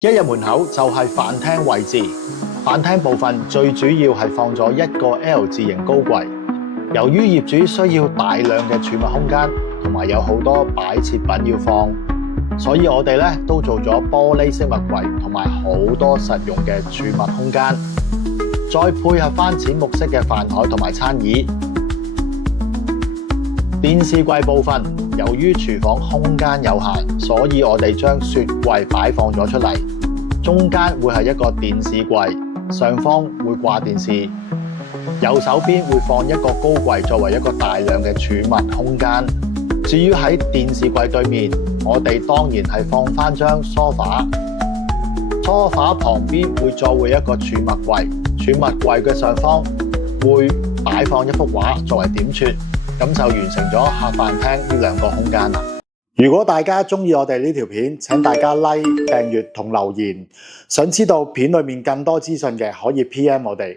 一入門口就係飯廳位置，飯廳部分最主要係放咗一個 L 字型高櫃。由於業主需要大量嘅儲物空間，同埋有好多擺設品要放，所以我哋咧都做咗玻璃飾物櫃，同埋好多實用嘅儲物空間，再配合翻淺木色嘅飯台同埋餐椅。電視櫃部分，由於廚房空間有限，所以我哋將雪櫃擺放咗出嚟，中間會係一個電視櫃，上方會掛電視，右手邊會放一個高櫃作為一個大量嘅儲物空間。至於喺電視櫃對面，我哋當然係放翻張梳化，梳化旁邊會再會一個儲物櫃，儲物櫃嘅上方會擺放一幅畫作為點綴。咁就完成咗客飯廳呢兩個空間啦。如果大家中意我哋呢條片，請大家 like、訂閱同留言。想知道片裏面更多資訊嘅，可以 PM 我哋。